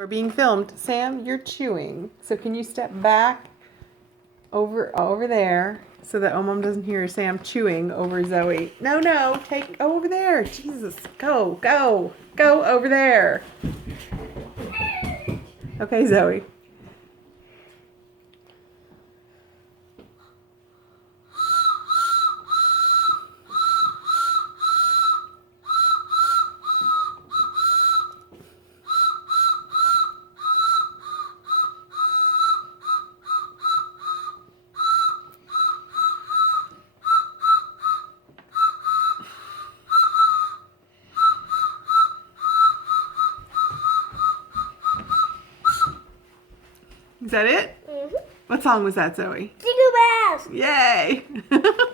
We're being filmed. Sam, you're chewing. So can you step back over there so that Omom doesn't hear Sam chewing over Zoe? No, go over there. Jesus, go over there. Okay, Zoe. Is that it? Mm-hmm. What song was that, Zoe? Jingle bells! Yay!